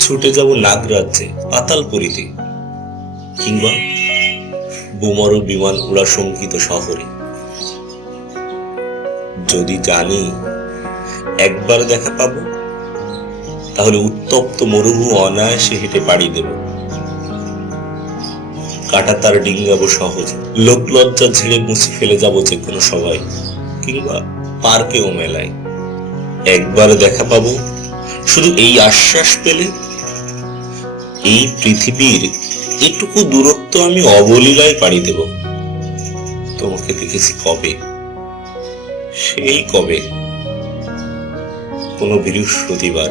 ছুটে যাব নাগরাজ্যে, পাতালপুরীতে। কিংবা বোমারু বিমান উড়া শঙ্কিত শহরে। যদি জানি একবার দেখা পাবো, তাহলে উত্তপ্ত মরুভূ অনায়াসে হেঁটে পাড়ি দেব। কাটা তার ডিঙ্গাবো সহজ, লোকলজ্জা ঝেড়ে মুছে ফেলে যাব যে কোনো সবাই কিংবা পার্কেও মেলায়। একবার দেখা পাবো, শুধু এই আশ্বাস পেলে এই পৃথিবীর এটুকু দূরত্ব আমি অবলীলায় পাড়ি দেব। তোমাকে দেখেছি কবে? সেই কবে? কোনো বৃহস্পতিবার।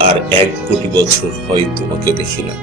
আর এক কোটি বছর হয় তোমাকে দেখি না।